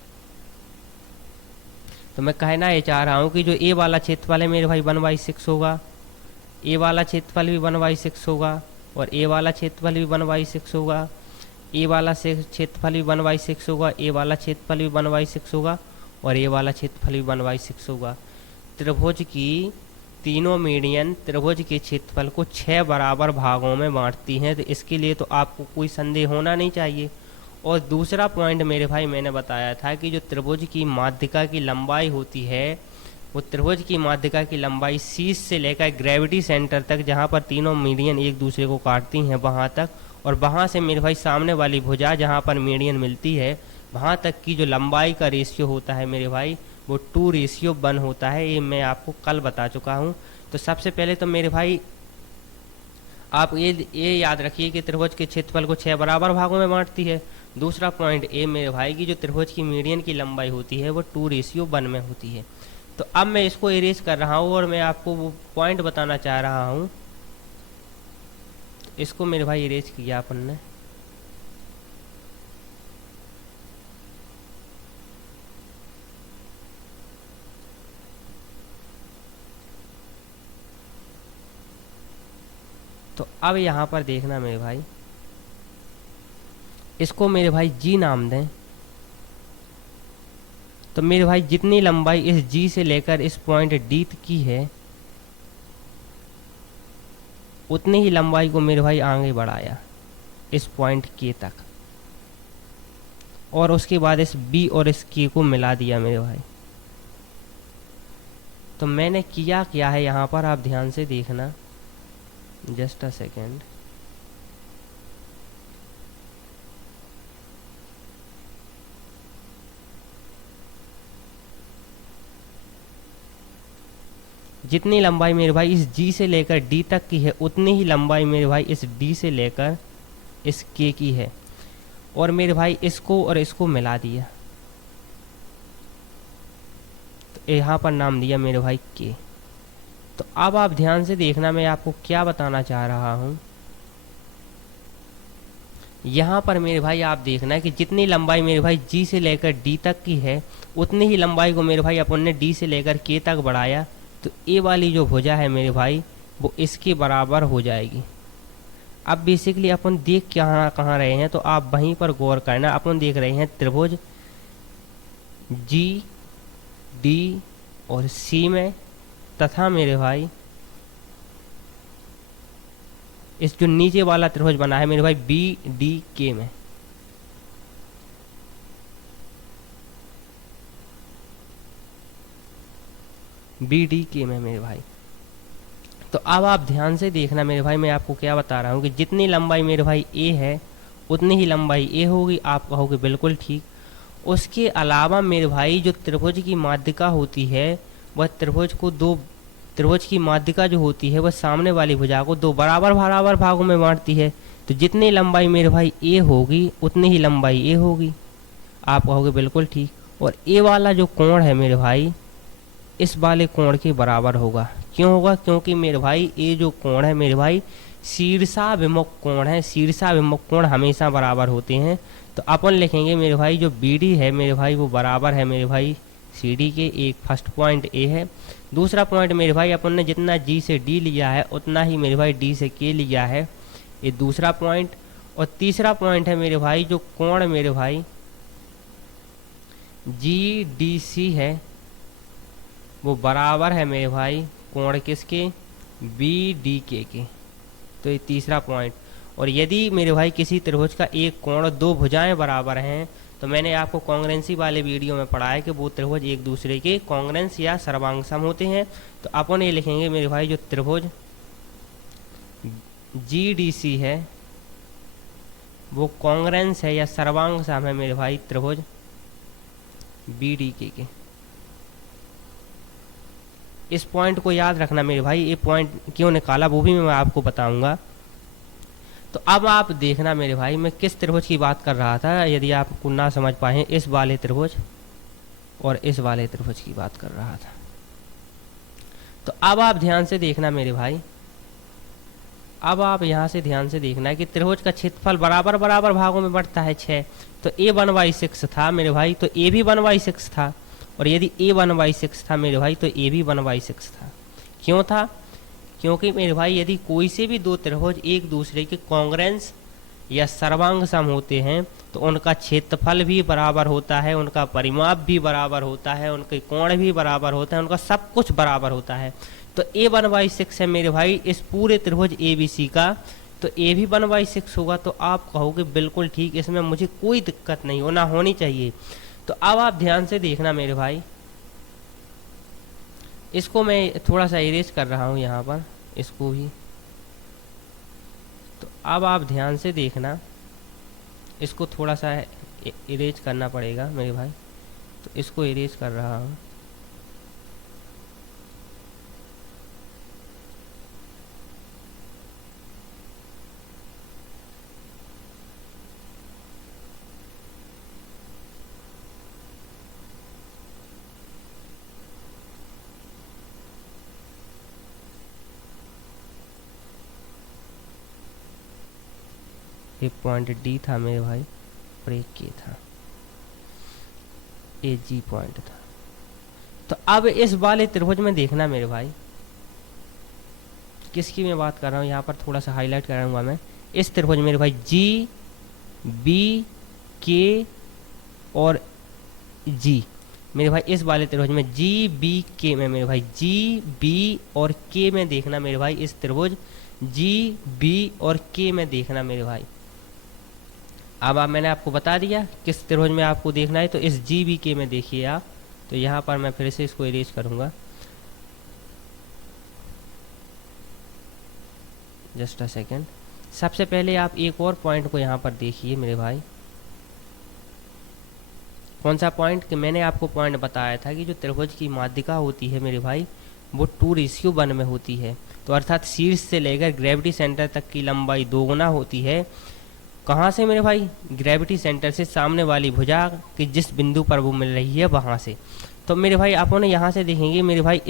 तो मैं कहना ये चाह रहा हूँ कि जो ए वाला क्षेत्रफल है मेरे भाई 1/6 होगा, ए वाला क्षेत्रफल भी 1/6 होगा और ए वाला क्षेत्रफल भी 1/6 होगा, ए वाला क्षेत्रफल भी 1/6 होगा, ए वाला क्षेत्रफल भी 1/6 होगा और ए वाला क्षेत्रफल भी 1/6 होगा। त्रिभुज की तीनों मीडियन त्रिभुज के क्षेत्रफल को 6 बराबर भागों में बांटती हैं। तो इसके लिए तो आपको कोई संदेह होना नहीं चाहिए। और दूसरा पॉइंट मेरे भाई मैंने बताया था कि जो त्रिभुज की माध्यिका की लंबाई होती है वो त्रिभुज की माध्यिका की लंबाई शीर्ष से लेकर ग्रेविटी सेंटर तक, जहाँ पर तीनों मीडियन एक दूसरे को काटती हैं वहाँ तक, और वहाँ से मेरे भाई सामने वाली भुजा जहाँ पर मीडियन मिलती है वहाँ तक की जो लंबाई का रेशियो होता है मेरे भाई वो 2:1 होता है। ये मैं आपको कल बता चुका हूँ। तो सबसे पहले तो मेरे भाई आप ये याद रखिए कि त्रिभुज के क्षेत्रफल को 6 बराबर भागों में बांटती है। दूसरा पॉइंट ए मेरे भाई की जो त्रिभुज की मीडियन की लंबाई होती है वो 2:1 में होती है। तो अब मैं इसको इरेज कर रहा हूँ और मैं आपको वो पॉइंट बताना चाह रहा हूँ। इसको मेरे भाई इरेज किया अपन ने, तो अब यहाँ पर देखना मेरे भाई, इसको मेरे भाई जी नाम दें। तो मेरे भाई जितनी लंबाई इस जी से लेकर इस पॉइंट डी की है उतनी ही लंबाई को मेरे भाई आगे बढ़ाया इस पॉइंट के तक, और उसके बाद इस बी और इस के को मिला दिया मेरे भाई। तो मैंने किया क्या है यहाँ पर आप ध्यान से देखना, जस्ट अ सेकेंड, जितनी लंबाई मेरे भाई इस जी से लेकर डी तक की है उतनी ही लंबाई मेरे भाई इस डी से लेकर इस के की है, और मेरे भाई इसको और इसको मिला दिया तो यहाँ पर नाम दिया मेरे भाई के। तो अब आप ध्यान से देखना मैं आपको क्या बताना चाह रहा हूँ। यहाँ पर मेरे भाई आप देखना है कि जितनी लंबाई मेरे भाई जी से लेकर डी तक की है उतनी ही लंबाई को मेरे भाई अपन ने डी से लेकर के तक बढ़ाया, तो ए वाली जो भुजा है मेरे भाई वो इसके बराबर हो जाएगी। अब बेसिकली अपन देख कहाँ रहे हैं तो आप वहीं पर गौर करना। अपन देख रहे हैं त्रिभुज जी डी और सी में, तथा मेरे भाई इस जो नीचे वाला त्रिभुज बना है मेरे भाई बी डी के में। बी डी के में मेरे भाई। तो अब आप ध्यान से देखना मेरे भाई मैं आपको क्या बता रहा हूँ कि जितनी लंबाई मेरे भाई ए है उतनी ही लंबाई ए होगी। आप कहोगे बिल्कुल ठीक। उसके अलावा मेरे भाई जो त्रिभुज की माध्यिका होती है वह त्रिभुज की माध्यिका जो होती है वह सामने वाली भुजा को 2 बराबर बराबर भागों में बांटती है। तो जितनी लंबाई मेरे भाई ए होगी उतनी ही लंबाई ए होगी। आप कहोगे बिल्कुल ठीक। और ए वाला जो कोण है मेरे भाई इस वाले कोण के बराबर होगा। क्यों होगा? क्योंकि मेरे भाई ये जो कोण है मेरे भाई शीर्षाभिमुख कोण है। शीर्षाभिमुख कोण हमेशा बराबर होते हैं। तो अपन लिखेंगे मेरे भाई जो बी डी है मेरे भाई वो बराबर है मेरे भाई सी डी के। एक फर्स्ट पॉइंट ए है। दूसरा पॉइंट मेरे भाई अपन ने जितना जी से डी लिया है उतना ही मेरे भाई डी से के लिया है, ये दूसरा पॉइंट। और तीसरा पॉइंट है मेरे भाई जो कोण मेरे भाई जी डी सी है वो बराबर है मेरे भाई कोण किसके, बी डी के। तो ये तीसरा पॉइंट। और यदि मेरे भाई किसी त्रिभुज का एक कोण दो भुजाएं बराबर हैं तो मैंने आपको कॉन्ग्रेंसी वाले वीडियो में पढ़ा है कि वो त्रिभुज एक दूसरे के कॉन्ग्रेंस या सर्वांगसम होते हैं। तो अपन ये लिखेंगे मेरे भाई जो त्रिभुज जी डी सी है वो कॉन्ग्रेंस है या सर्वांगसम है मेरे भाई त्रिभुज बी डी के। इस पॉइंट को याद रखना मेरे भाई, ये पॉइंट क्यों निकाला वो भी मैं आपको बताऊंगा। तो अब आप देखना मेरे भाई मैं किस त्रिभुज की बात कर रहा था, यदि आपको ना समझ पाए, इस वाले त्रिभुज और इस वाले त्रिभुज की बात कर रहा था। तो अब आप ध्यान से देखना मेरे भाई, अब आप यहाँ से ध्यान से देखना है कि त्रिभुज का क्षेत्रफल बराबर बराबर भागों में बढ़ता है 6। तो a 1/6 था मेरे भाई, तो a भी 1/6 था। और यदि a 1/6 था मेरे भाई तो a भी 1/6 था। क्यों था? क्योंकि मेरे भाई यदि कोई से भी दो त्रिभुज एक दूसरे के कॉन्ग्रेंस या सर्वांगसम होते हैं तो उनका क्षेत्रफल भी बराबर होता है, उनका परिमाप भी बराबर होता है, उनके कोण भी बराबर होता है, उनका सब कुछ बराबर होता है। तो a 1/6 है मेरे भाई इस पूरे त्रिभुज ABC का, तो a भी 1/6 होगा। तो आप कहोगे बिल्कुल ठीक, इसमें मुझे कोई दिक्कत नहीं होना होनी चाहिए। तो अब आप ध्यान से देखना मेरे भाई, इसको मैं थोड़ा सा इरेज कर रहा हूँ यहाँ पर, इसको भी। तो अब आप ध्यान से देखना, इसको थोड़ा सा इरेज करना पड़ेगा मेरे भाई, तो इसको इरेज कर रहा हूँ। एक पॉइंट डी था मेरे भाई और एक के था, ए जी पॉइंट था। तो अब इस वाले त्रिभुज में देखना मेरे भाई, किसकी मैं बात कर रहा हूँ यहाँ पर थोड़ा सा हाईलाइट करूँगा मैं। इस त्रिभुज मेरे भाई जी बी के और जी, मेरे भाई इस वाले त्रिभुज में जी बी के में मेरे भाई जी बी और के में देखना मेरे भाई, इस त्रिभुज जी बी और के में देखना मेरे भाई। अब मैंने आपको बता दिया किस त्रिभुज में आपको देखना है, तो इस जी बी के में देखिए आप। तो यहाँ पर मैं फिर से इसको इरेज करूँगा, जस्ट अ सेकेंड। सबसे पहले आप एक और पॉइंट को यहाँ पर देखिए मेरे भाई। कौन सा पॉइंट? कि मैंने आपको पॉइंट बताया था कि जो त्रिभुज की माध्यिका होती है मेरे भाई वो 2:1 में होती है। तो अर्थात शीर्ष से लेकर ग्रेविटी सेंटर तक की लंबाई 2 गुना होती है। कहाँ से मेरे भाई? ग्रेविटी सेंटर से, सामने वाली भुजा की जिस बिंदु पर वो मिल रही है वहाँ से। तो मेरे भाई अपन यहाँ से देखेंगे मेरे भाई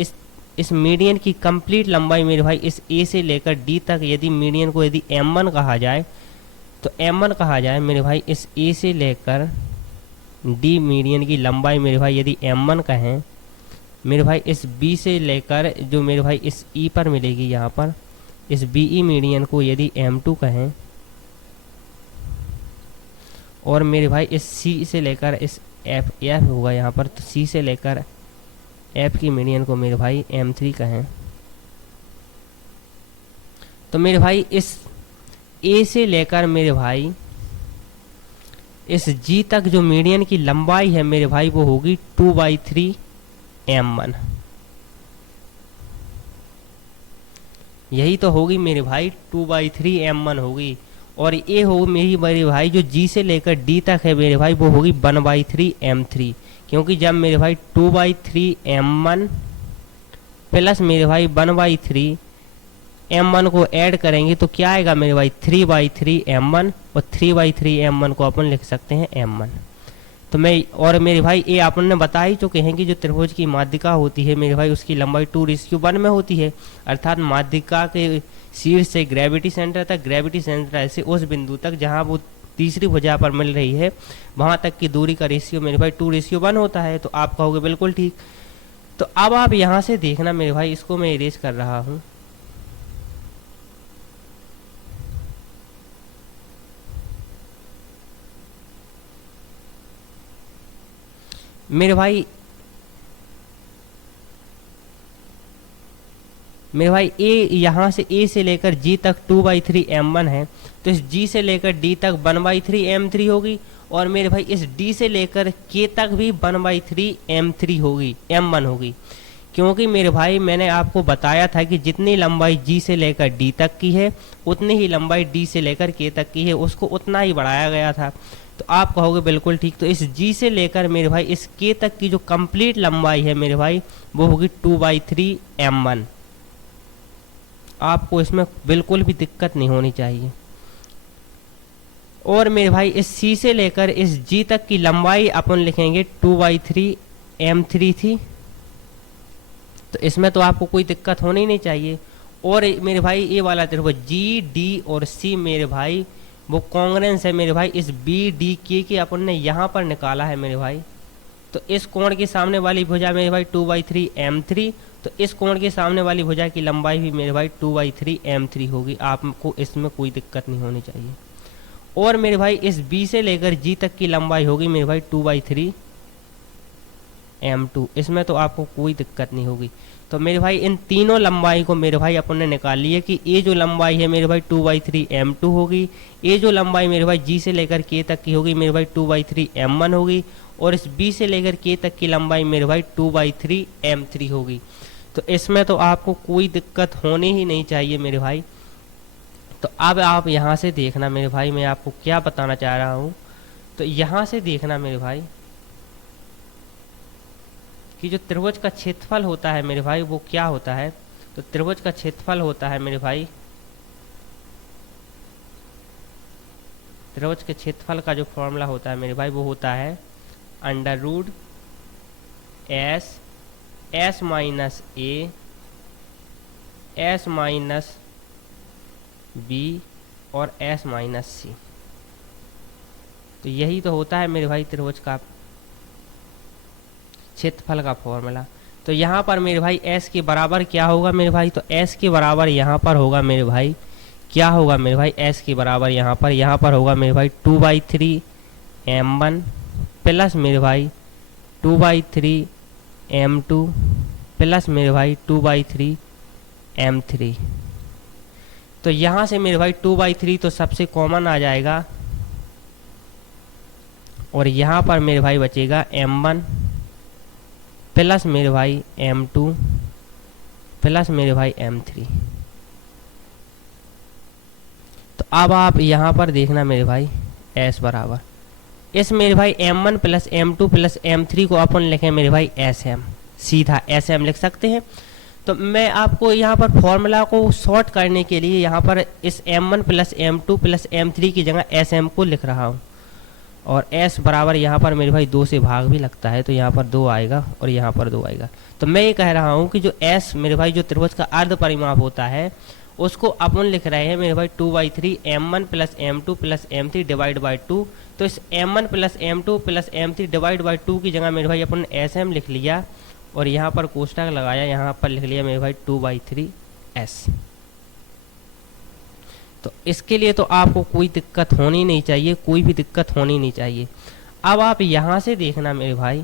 इस मीडियन की कंप्लीट लंबाई मेरे भाई इस ए से लेकर डी तक, यदि मीडियन को यदि M1 कहा जाए तो M1 कहा जाए मेरे भाई इस ए से लेकर डी मीडियन की लंबाई मेरे भाई यदि M1 कहें मेरे भाई, इस बी से लेकर जो मेरे भाई इस ई पर मिलेगी यहाँ पर, इस बी ई मीडियन को यदि M2 कहें, और मेरे भाई इस सी से लेकर इस एफ होगा यहाँ पर, तो सी से लेकर एफ की मीडियन को मेरे भाई M3 कहें। तो मेरे भाई इस ए से लेकर मेरे भाई इस जी तक जो मीडियन की लंबाई है मेरे भाई वो होगी 2/3 M1। यही तो होगी मेरे भाई 2/3 M1 होगी। और ये हो मेरे भाई जो जी से लेकर डी तक है मेरे भाई वो होगी 1/3 M3। क्योंकि जब मेरे भाई 2/3 M1 प्लस मेरे भाई 1/3 M1 को ऐड करेंगे तो क्या आएगा मेरे भाई 3/3 M1, और 3/3 M1 को अपन लिख सकते हैं M1। तो मैं और मेरे भाई ये अपन ने बता ही चुके हैं कि जो त्रिभुज की माध्यिका होती है मेरे भाई उसकी लंबाई 2:1 में होती है। अर्थात माध्यिका के शीर्ष से ग्रेविटी सेंटर तक, ग्रेविटी सेंटर से उस बिंदु तक जहाँ वो तीसरी भुजा पर मिल रही है वहाँ तक की दूरी का रेशियो मेरे भाई 2:1 होता है। तो आप कहोगे बिल्कुल ठीक। तो अब आप यहाँ से देखना मेरे भाई, इसको मैं इरेज कर रहा हूँ। मेरे भाई ए यहाँ से ए से लेकर जी तक 2/3m1 है, तो इस जी से लेकर डी तक 1/3m3 होगी, और मेरे भाई इस डी से लेकर के तक भी 1/3m3 होगी, m1 होगी। क्योंकि मेरे भाई मैंने आपको बताया था कि जितनी लंबाई जी से लेकर डी तक की है उतनी ही लंबाई डी से लेकर के तक की है, उसको उतना ही बढ़ाया गया था। तो आप कहोगे बिल्कुल ठीक। तो इस जी से लेकर मेरे भाई इस के तक की जो कंप्लीट लंबाई है मेरे भाई वो होगी 2/3m1। आपको इसमें बिल्कुल भी दिक्कत नहीं होनी चाहिए। और मेरे भाई इस सी से लेकर इस जी तक की लंबाई अपन लिखेंगे 2/3m3 थी, तो इसमें तो आपको कोई दिक्कत होनी ही नहीं चाहिए। और मेरे भाई ये वाला त्रिभुज जी डी और सी मेरे भाई वो कॉन्ग्रेंस है मेरे भाई इस बी डी के अपन ने यहाँ पर निकाला है मेरे भाई। तो इस कोण के सामने वाली भुजा मेरे भाई 2/3m3, तो इस कोण के सामने वाली भुजा की लंबाई भी मेरे भाई 2/3m3 होगी। आपको इसमें कोई दिक्कत नहीं होनी चाहिए। और मेरे भाई इस बी से लेकर जी तक की लंबाई होगी मेरे भाई 2/3m2, इसमें तो आपको कोई दिक्कत नहीं होगी। तो मेरे भाई इन तीनों लंबाई को मेरे भाई अपन ने निकाल लिया कि ये जो लंबाई है मेरे भाई 2/3m2 होगी, ये जो लंबाई मेरे भाई जी से लेकर के तक की होगी मेरे भाई 2/3m1 होगी, और इस बी से लेकर के तक की लंबाई मेरे भाई 2/3m3 होगी। तो इसमें तो आपको कोई दिक्कत होनी ही नहीं चाहिए मेरे भाई। तो अब आप यहाँ से देखना मेरे भाई, मैं आपको क्या बताना चाह रहा हूँ। तो यहाँ से देखना मेरे भाई कि जो त्रिभुज का क्षेत्रफल होता है मेरे भाई वो क्या होता है। तो त्रिभुज का क्षेत्रफल होता है मेरे भाई, त्रिभुज के क्षेत्रफल का जो फॉर्मूला होता है मेरे भाई वो होता है √s s माइनस ए s माइनस बी और s माइनस सी। तो यही तो होता है मेरे भाई त्रिभुज का क्षेत्रफल का फॉर्मूला। तो यहाँ पर मेरे भाई s के बराबर क्या होगा मेरे भाई, तो s के बराबर यहाँ पर होगा मेरे भाई, क्या होगा मेरे भाई s के बराबर यहाँ पर होगा मेरे भाई 2/3m1 प्लस मेरे भाई 2/3m2 प्लस मेरे भाई 2/3m3। तो यहाँ से मेरे भाई 2/3 तो सबसे कॉमन आ जाएगा, और यहाँ पर मेरे भाई बचेगा m1 प्लस मेरे भाई m2 प्लस मेरे भाई m3। तो अब आप यहाँ पर देखना मेरे भाई s बराबर इस मेरे भाई m1 plus m2 plus m3 को अपन लिखें मेरे भाई sm, सीधा sm लिख सकते हैं। तो मैं आपको यहाँ पर फॉर्मूला को शॉर्ट करने के लिए यहाँ पर इस m1 plus m2 plus m3 की जगह sm को लिख रहा हूँ, और s बराबर यहाँ पर मेरे भाई 2 से भाग भी लगता है, तो यहाँ पर 2 आएगा और यहाँ पर 2 आएगा। तो मैं ये कह रहा हूँ कि जो s मेरे भाई जो त्रिभुज का अर्ध परिमाप होता है उसको अपन लिख रहे हैं मेरे भाई 2/3m1 plus m2 plus m3 divide by 2। तो इस m1 plus m2 plus m3 divide by 2 की जगह मेरे भाई अपन sm लिख लिया, और यहाँ पर कोष्टक लगाया, यहाँ पर लिख लिया मेरे भाई 2/3s। तो इसके लिए तो आपको कोई दिक्कत होनी नहीं चाहिए, कोई भी दिक्कत होनी नहीं चाहिए। अब आप यहाँ से देखना मेरे भाई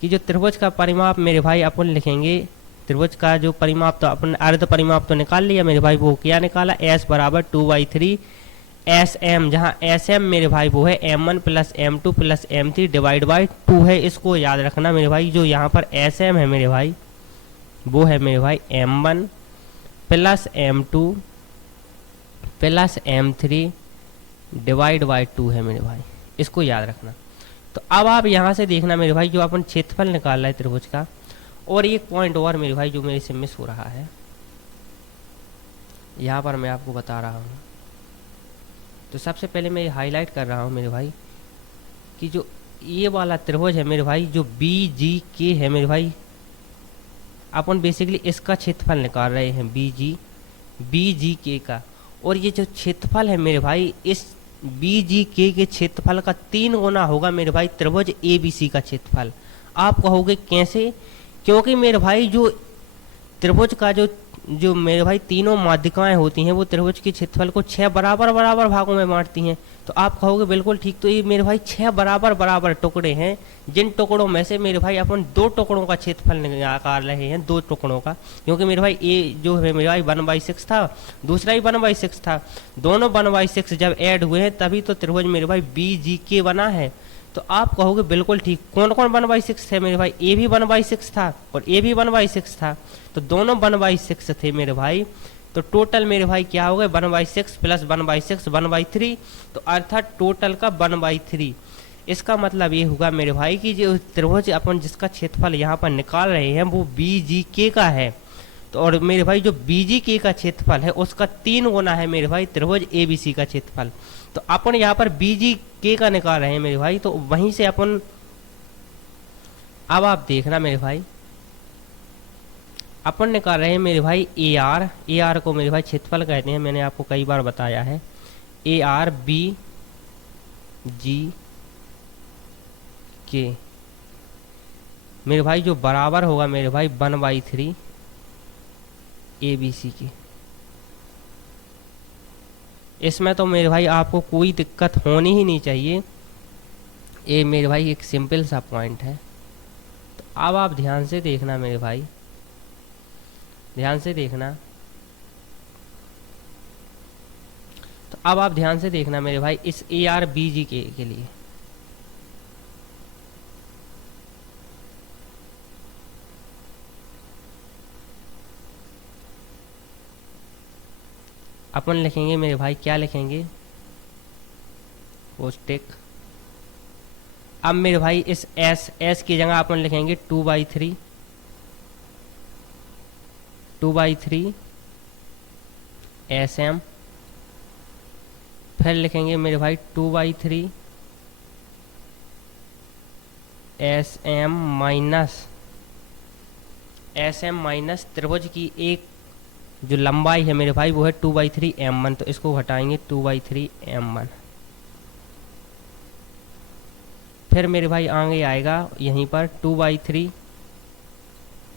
कि जो त्रिभुज का परिमाप मेरे भाई अपन लिखेंगे, त्रिभुज का जो परिमाप तो अपन अर्ध परिमाप तो निकाल लिया मेरे भाई, वो क्या निकाला s बराबर 2/3sm, जहाँ sm मेरे भाई वो है m1 plus m2 plus m3 divide by 2 है। इसको याद रखना मेरे भाई, जो यहाँ पर sm है मेरे भाई वो है मेरे भाई m1 plus m2 plus m3 divide by 2 है मेरे भाई, इसको याद रखना। तो अब आप यहाँ से देखना मेरे भाई जो अपन क्षेत्रफल निकाल रहे हैं त्रिभुज का, और एक पॉइंट और मेरे भाई जो मेरे से मिस हो रहा है, यहाँ पर मैं आपको बता रहा हूँ। तो सबसे पहले मैं ये हाईलाइट कर रहा हूँ मेरे भाई कि जो ये वाला त्रिभुज है मेरे भाई जो BGK है मेरे भाई, अपन बेसिकली इसका क्षेत्रफल निकाल रहे हैं बी जी के का, और ये जो क्षेत्रफल है मेरे भाई, इस बी जी के क्षेत्रफल का 3 गुना होगा मेरे भाई त्रिभुज ए बी सी का क्षेत्रफल। आप कहोगे कैसे? क्योंकि मेरे भाई जो त्रिभुज का जो जो मेरे भाई तीनों माध्यिकाएं होती हैं वो त्रिभुज के क्षेत्रफल को 6 बराबर बराबर भागों में बांटती हैं। तो आप कहोगे बिल्कुल ठीक, तो ये मेरे भाई 6 बराबर बराबर टुकड़े हैं, जिन टुकड़ों में से मेरे भाई अपन 2 टुकड़ों का क्षेत्रफल निकाल रहे हैं, 2 टुकड़ों का, क्योंकि मेरे भाई ए जो है मेरे भाई 1/6 था, दूसरा ही 1/6 था, दोनों 1/6 जब ऐड हुए हैं तभी तो त्रिभुज मेरे भाई बी जी के बना है। तो आप कहोगे बिल्कुल ठीक, कौन कौन 1/6 थे मेरे भाई? ए भी 1/6 था और ए भी 1/6 था, तो दोनों 1/6 थे मेरे भाई। तो टोटल मेरे भाई क्या हो गए? 1/6 प्लस 1/6 1/3, तो अर्थात टोटल का 1/3। इसका मतलब ये होगा मेरे भाई कि जो त्रिभुज अपन जिसका क्षेत्रफल यहाँ पर निकाल रहे हैं वो बी जी के का है। तो और मेरे भाई जो बी जी के का क्षेत्रफल है उसका 3 गुना है मेरे भाई त्रिभुज ए बी सी का क्षेत्रफल। तो अपन यहाँ पर बी जी के का निकाल रहे हैं मेरे भाई, तो वहीं से अपन, अब आप देखना मेरे भाई, अपन निकाल रहे हैं मेरे भाई ए आर को मेरे भाई क्षेत्रफल कहते हैं, मैंने आपको कई बार बताया है। ए आर बी जी के मेरे भाई जो बराबर होगा मेरे भाई 1/3 ए बी सी के। इसमें तो मेरे भाई आपको कोई दिक्कत होनी ही नहीं चाहिए, ये मेरे भाई एक सिंपल सा पॉइंट है। तो अब आप ध्यान से देखना मेरे भाई, ध्यान से देखना। तो अब आप ध्यान से देखना मेरे भाई इस ए आर बी जी के लिए। अपन लिखेंगे मेरे भाई, क्या लिखेंगे? कोष्टक। अब मेरे भाई इस एस की जगह अपन लिखेंगे 2/3 एस एम, फिर लिखेंगे मेरे भाई 2/3 एस एम माइनस त्रिभुज की एक जो लंबाई है मेरे भाई वो है 2/3 m1, तो इसको हटाएंगे 2/3 m1। फिर मेरे भाई आगे आएगा यहीं पर 2/3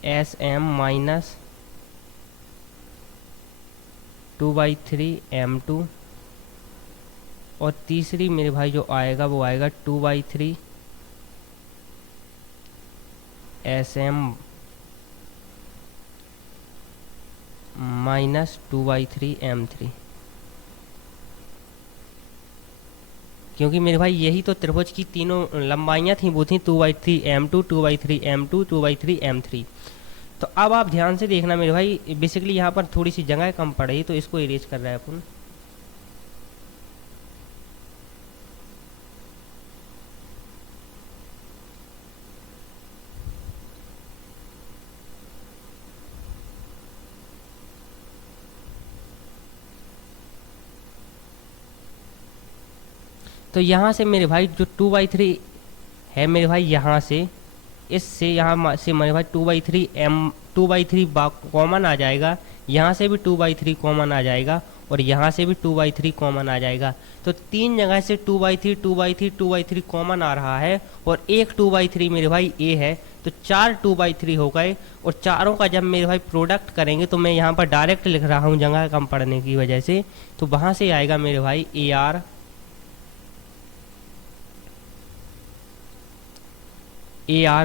एस एम माइनस 2/3 m2, और तीसरी मेरे भाई जो आएगा वो आएगा 2/3 एस एम माइनस 2/3 m3, क्योंकि मेरे भाई यही तो त्रिभुज की तीनों लंबाइयाँ थी, वो थी 2/3 m2 2/3 m2 2/3 m3। तो अब आप ध्यान से देखना मेरे भाई, बेसिकली यहाँ पर थोड़ी सी जगह कम पड़ रही तो इसको इरेज कर रहा है अपन। तो यहाँ से मेरे भाई जो 2/3 है मेरे भाई, यहाँ से इससे यहाँ से मेरे भाई 2/3 कॉमन आ जाएगा, यहाँ से भी 2/3 कॉमन आ जाएगा, और यहाँ से भी 2/3 कॉमन आ जाएगा। तो 3 जगह से 2/3 2/3 2/3 कॉमन आ रहा है, और एक 2/3 मेरे भाई ए है, तो 4 2/3 हो गए। और चारों का जब मेरे भाई प्रोडक्ट करेंगे, तो मैं यहाँ पर डायरेक्ट लिख रहा हूँ जगह कम पड़ने की वजह से, तो वहाँ से आएगा मेरे भाई ए आर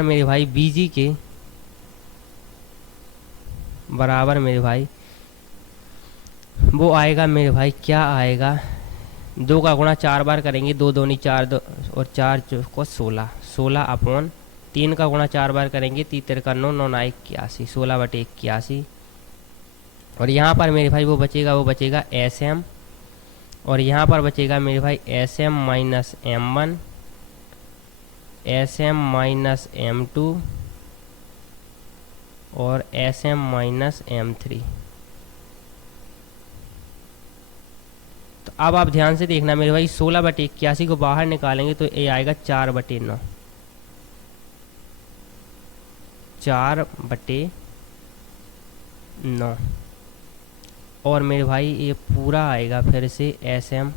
मेरे भाई बी जी के बराबर मेरे भाई वो आएगा मेरे भाई, क्या आएगा? 2 का गुणा 4 बार करेंगे, 2 दूनी 4 2 और 4 को 16 अपॉन 3 का गुणा 4 बार करेंगे, 3 तिरका 9 9 9 81 16/81। और यहाँ पर मेरे भाई वो बचेगा एस एम, और यहाँ पर बचेगा मेरे भाई S M minus m1 S M minus m2 और एस एम माइनस m3। तो अब आप ध्यान से देखना मेरे भाई, 16/81 को बाहर निकालेंगे तो ये आएगा 4/9 4/9। और मेरे भाई ये पूरा आएगा फिर से एस एम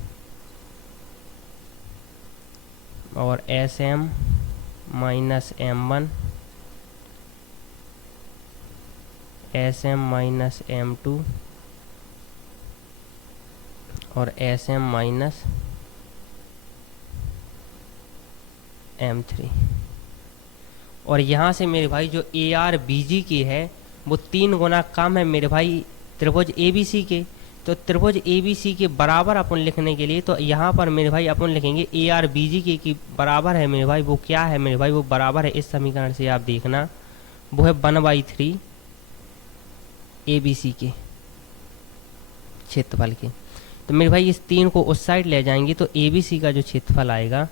और S M minus M one, S M minus M two और S M minus M three. और यहाँ से मेरे भाई जो ए आर बी जी की है वो 3 गुना कम है मेरे भाई त्रिभुज ए बी सी के। तो त्रिभुज ए बी सी के बराबर अपन लिखने के लिए तो यहाँ पर मेरे भाई अपन लिखेंगे ए आर बी जी के की बराबर है मेरे भाई। वो क्या है मेरे भाई, वो बराबर है इस समीकरण से आप देखना, वो है 1/3 ए बी सी के क्षेत्रफल के। तो मेरे भाई इस 3 को उस साइड ले जाएंगे तो ए बी सी का जो क्षेत्रफल आएगा,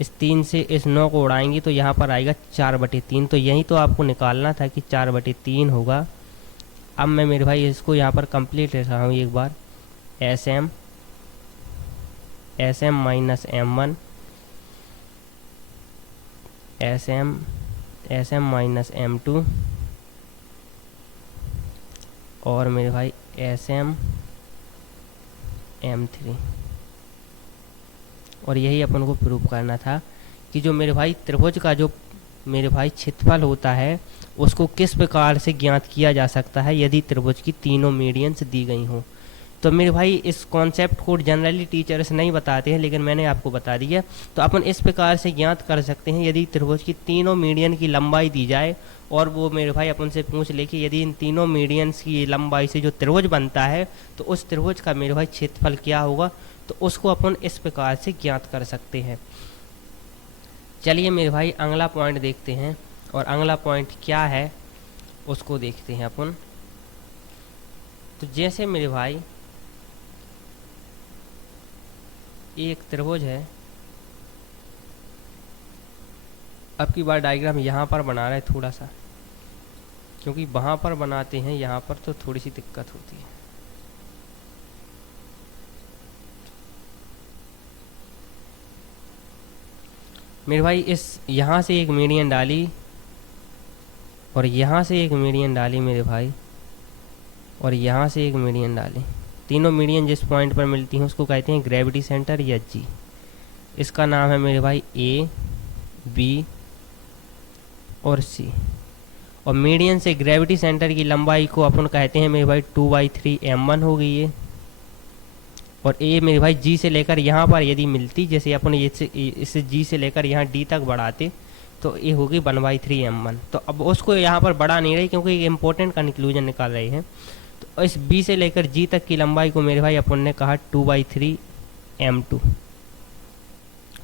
इस 3 से इस 9 को उड़ाएंगे तो यहाँ पर आएगा 4/3। तो यही तो आपको निकालना था कि 4/3 होगा। अब मैं मेरे भाई इसको यहाँ पर कंप्लीट लिख रहा हूँ एक बार, S M minus M one, S M minus M two और मेरे भाई एस एम थ्री। और यही अपन को प्रूव करना था कि जो मेरे भाई त्रिभुज का जो मेरे भाई क्षेत्रफल होता है उसको किस प्रकार से ज्ञात किया जा सकता है यदि त्रिभुज की तीनों मीडियंस दी गई हों। तो मेरे भाई इस कॉन्सेप्ट को जनरली टीचर्स नहीं बताते हैं, लेकिन मैंने आपको बता दिया। तो अपन इस प्रकार से ज्ञात कर सकते हैं यदि त्रिभुज की तीनों मीडियन की लंबाई दी जाए और वो मेरे भाई अपन से पूछ ले कि यदि इन तीनों मीडियंस की लंबाई से जो त्रिभुज बनता है तो उस त्रिभुज का मेरे भाई क्षेत्रफल क्या होगा, तो उसको अपन इस प्रकार से ज्ञात कर सकते हैं। चलिए मेरे भाई अगला पॉइंट देखते हैं, और अगला पॉइंट क्या है उसको देखते हैं अपन। तो जैसे मेरे भाई एक त्रिभुज है, अब की बार डायग्राम यहाँ पर बना रहे थोड़ा सा, क्योंकि वहाँ पर बनाते हैं यहाँ पर तो थोड़ी सी दिक्कत होती है। मेरे भाई इस यहाँ से एक मीडियन डाली और यहाँ से एक मीडियन डाली मेरे भाई, और यहाँ से एक मीडियन डाली। तीनों मीडियन जिस पॉइंट पर मिलती हैं उसको कहते हैं ग्रेविटी सेंटर या जी। इसका नाम है मेरे भाई ए, बी और सी। और मीडियन से ग्रेविटी सेंटर की लंबाई को अपन कहते हैं मेरे भाई 2/3 m1 हो गई है। और ए मेरे भाई जी से लेकर यहाँ पर यदि मिलती, जैसे अपन इसे जी से लेकर यहाँ डी तक बढ़ाते तो ये होगी 1/3 m1। तो अब उसको यहाँ पर बढ़ा नहीं रही क्योंकि एक इम्पोर्टेंट कंक्लूजन निकाल रहे हैं। तो इस बी से लेकर जी तक की लंबाई को मेरे भाई अपन ने कहा 2/3 m2,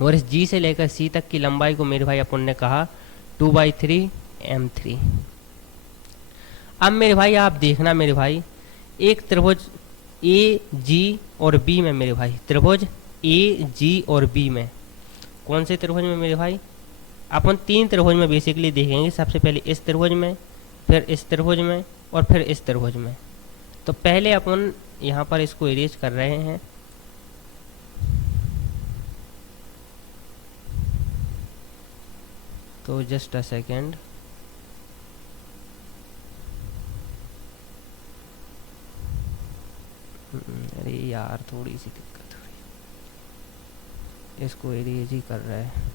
और इस जी से लेकर सी तक की लंबाई को मेरे भाई अपन ने कहा 2/3 m3। अब मेरे भाई आप देखना मेरे भाई, एक त्रिभुज ए जी और बी में मेरे भाई, त्रिभुज ए जी और बी में, कौन से त्रिभुज में मेरे भाई, अपन 3 त्रिभुज में बेसिकली देखेंगे। सबसे पहले इस त्रिभुज में, फिर इस त्रिभुज में और फिर इस त्रिभुज में। तो पहले अपन यहाँ पर इसको इरेज कर रहे हैं। तो जस्ट अ सेकेंड, अरे यार थोड़ी सी दिक्कत हो रही है, इसको इरेज ही कर रहा है।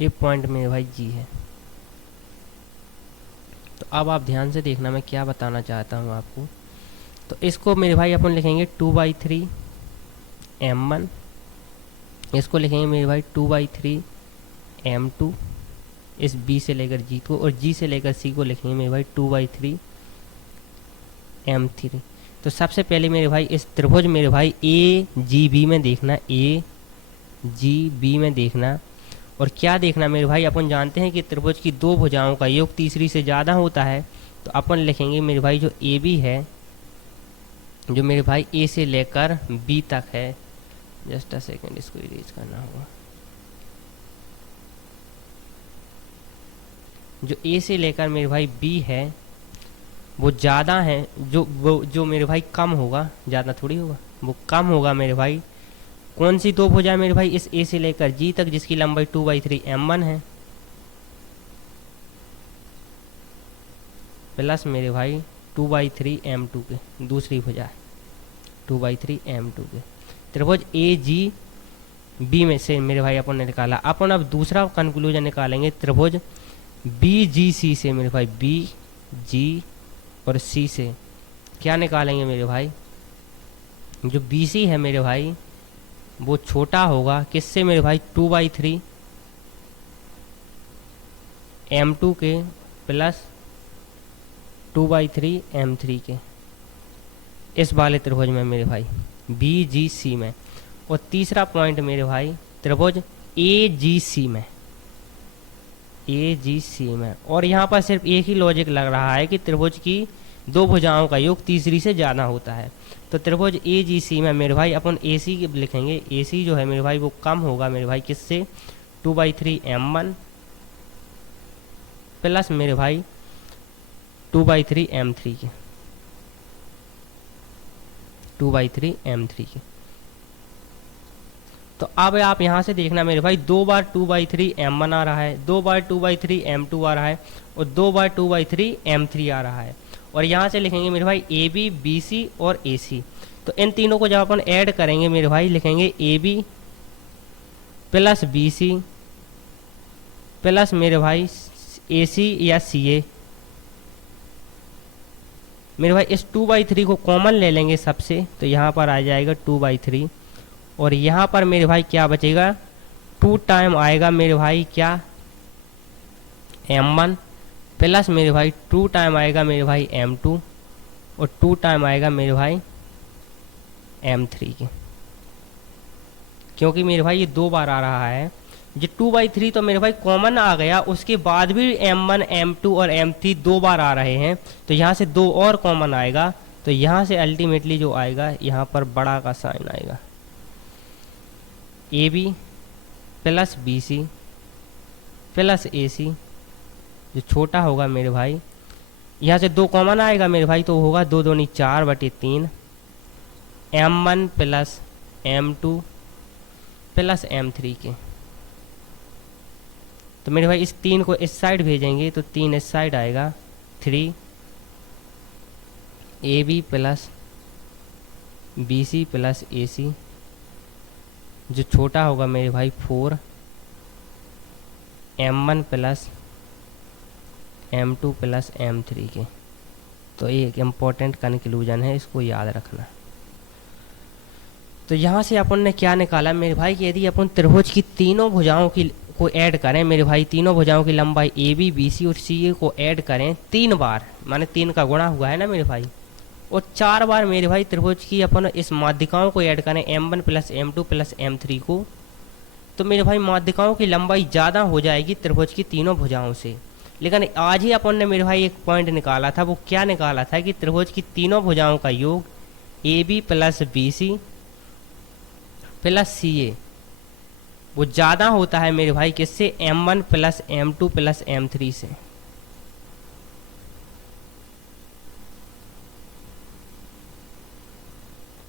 ये पॉइंट मेरे भाई जी है। तो अब आप ध्यान से देखना मैं क्या बताना चाहता हूँ आपको। तो इसको मेरे भाई अपन लिखेंगे 2/3 m1, इसको लिखेंगे मेरे भाई 2/3 m2, इस बी से लेकर जी को, और जी से लेकर सी को लिखेंगे मेरे भाई 2/3 m3। तो सबसे पहले मेरे भाई इस त्रिभुज मेरे भाई ए जी बी में देखना, ए जी बी में देखना। और क्या देखना मेरे भाई, अपन जानते हैं कि त्रिभुज की दो भुजाओं का योग तीसरी से ज़्यादा होता है। तो अपन लिखेंगे मेरे भाई जो ए बी है, जो मेरे भाई ए से लेकर बी तक है, जस्ट अ सेकेंड इसको इरेज करना होगा, जो ए से लेकर मेरे भाई बी है वो ज़्यादा है, जो मेरे भाई कम होगा, ज़्यादा थोड़ी होगा, वो कम होगा मेरे भाई। कौन सी दो भुजाएं मेरे भाई, इस ए से लेकर जी तक जिसकी लंबाई 2/3 m1 है, प्लस मेरे भाई 2/3 m2 के दूसरी भुजा 2/3 m2 के त्रिभुज ए जी बी में से मेरे भाई अपन ने निकाला। अपन अब दूसरा कंक्लूजन निकालेंगे त्रिभुज बी जी सी से मेरे भाई, बी जी और सी से क्या निकालेंगे मेरे भाई, जो बी सी है मेरे भाई वो छोटा होगा किससे मेरे भाई, 2/3 m2 के प्लस 2/3 m3 के, इस वाले त्रिभुज में मेरे भाई बी जी सी में। और तीसरा पॉइंट मेरे भाई त्रिभुज ए जी सी में, ए जी सी में। और यहाँ पर सिर्फ एक ही लॉजिक लग रहा है कि त्रिभुज की दो भुजाओं का योग तीसरी से ज़्यादा होता है। तो त्रिभुज ए जी सी में मेरे भाई अपन ए सी लिखेंगे, ए सी जो है मेरे भाई वो कम होगा मेरे भाई किससे, 2/3 m1 प्लस मेरे भाई 2/3 m3 के, 2/3 m3 के। तो अब आप यहाँ से देखना मेरे भाई, 2 बार 2/3 m1 आ रहा है, 2 बार 2/3 m2 आ रहा है, और 2 बार 2/3 m3 आ रहा है। और यहाँ से लिखेंगे मेरे भाई ए बी, बी सी और ए सी। तो इन तीनों को जब अपन ऐड करेंगे मेरे भाई लिखेंगे A B plus B C plus मेरे भाई ए सी या सी ए। मेरे भाई इस 2/3 को कॉमन ले लेंगे सबसे, तो यहाँ पर आ जाएगा 2/3, और यहाँ पर मेरे भाई क्या बचेगा, 2 टाइम आएगा मेरे भाई क्या, m1 प्लस मेरे भाई 2 टाइम आएगा मेरे भाई m2, और 2 टाइम आएगा मेरे भाई m3 के, क्योंकि मेरे भाई ये 2 बार आ रहा है। जो 2/3 तो मेरे भाई कॉमन आ गया, उसके बाद भी m1 m2 और m3 2 बार आ रहे हैं, तो यहाँ से 2 और कॉमन आएगा। तो यहाँ से अल्टीमेटली जो आएगा यहाँ पर बड़ा का साइन आएगा, A B plus B C plus A C, जो छोटा होगा मेरे भाई, यहाँ से 2 कॉमन आएगा मेरे भाई, तो होगा 2 दूनी 4/3 m1 plus m2 plus m3 के। तो मेरे भाई इस 3 को इस साइड भेजेंगे तो 3 इस साइड आएगा, 3 A B plus B C plus A C, जो छोटा होगा मेरे भाई 4 m1 plus m2 plus m3 के। तो ये एक इम्पोर्टेंट कंक्लूजन है, इसको याद रखना। तो यहाँ से अपन ने क्या निकाला मेरे भाई कि यदि अपन त्रिभुज की तीनों भुजाओं की को ऐड करें मेरे भाई, तीनों भुजाओं की लंबाई ए बी बी सी और सी ए को ऐड करें 3 बार, माने 3 का गुणा हुआ है ना मेरे भाई, और 4 बार मेरे भाई त्रिभुज की अपन इस माध्यिकाओं को ऐड करें m1 plus m2 plus m3 को, तो मेरे भाई माध्यिकाओं की लंबाई ज़्यादा हो जाएगी त्रिभुज की तीनों भुजाओं से। लेकिन आज ही अपन ने मेरे भाई एक पॉइंट निकाला था, वो क्या निकाला था कि त्रिभुज की तीनों भुजाओं का योग A B plus B C plus C A वो ज़्यादा होता है मेरे भाई किससे, m1 plus m2 plus m3 से।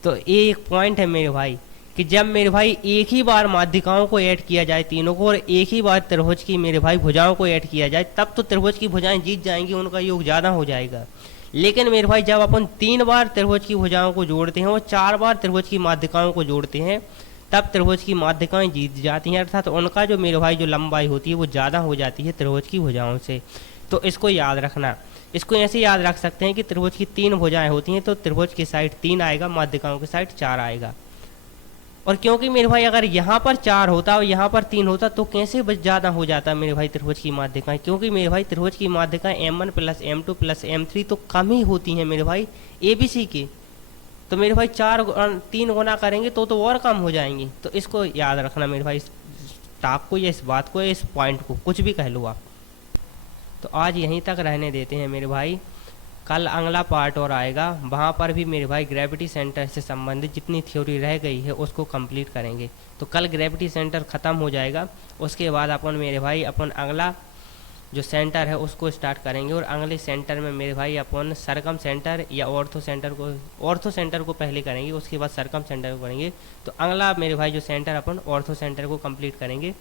तो ये एक पॉइंट है मेरे भाई कि जब मेरे भाई एक ही बार माध्यिकाओं को ऐड किया जाए तीनों को, और एक ही बार त्रिभुज की मेरे भाई भुजाओं को ऐड किया जाए, तब तो त्रिभुज की भुजाएं जीत जाएंगी, उनका योग ज़्यादा हो जाएगा। लेकिन मेरे भाई जब अपन 3 बार त्रिभुज की भुजाओं को जोड़ते हैं और 4 बार त्रिभुज की माध्यिकाओं को जोड़ते हैं, तब त्रिभुज की माध्यिकाएं जीत जाती हैं, अर्थात उनका जो मेरे भाई जो लंबाई होती है वो ज़्यादा हो जाती है त्रिभुज की भुजाओं से। तो इसको याद रखना। इसको ऐसे याद रख सकते हैं कि त्रिभुज की 3 भुजाएं होती हैं, तो त्रिभुज की साइड 3 आएगा, माध्यिकाओं की साइड 4 आएगा। और क्योंकि मेरे भाई अगर यहाँ पर 4 होता और यहाँ पर 3 होता तो कैसे बस ज़्यादा हो जाता मेरे भाई त्रिभुज की माध्यिकाएं, क्योंकि मेरे भाई त्रिभुज की माध्यिकाएं M1 plus M2 plus M3 तो कम ही होती हैं मेरे भाई ABC की। तो मेरे भाई 3 गुना करेंगे तो और कम हो जाएंगी। तो इसको याद रखना मेरे भाई, इस टाक को या इस बात को या इस पॉइंट को, कुछ भी कह लो आप। तो आज यहीं तक रहने देते हैं मेरे भाई, कल अगला पार्ट और आएगा, वहाँ पर भी मेरे भाई ग्रेविटी सेंटर से संबंधित जितनी थ्योरी रह गई है उसको कंप्लीट करेंगे। तो कल ग्रेविटी सेंटर ख़त्म हो जाएगा, उसके बाद अपन मेरे भाई अपन अगला जो सेंटर है उसको स्टार्ट करेंगे। और अगले सेंटर में मेरे भाई अपन सरकम सेंटर या ऑर्थो सेंटर को पहले करेंगे, उसके बाद सरकम सेंटर को करेंगे। तो अगला मेरे भाई जो सेंटर अपन ऑर्थो सेंटर को कंप्लीट करेंगे।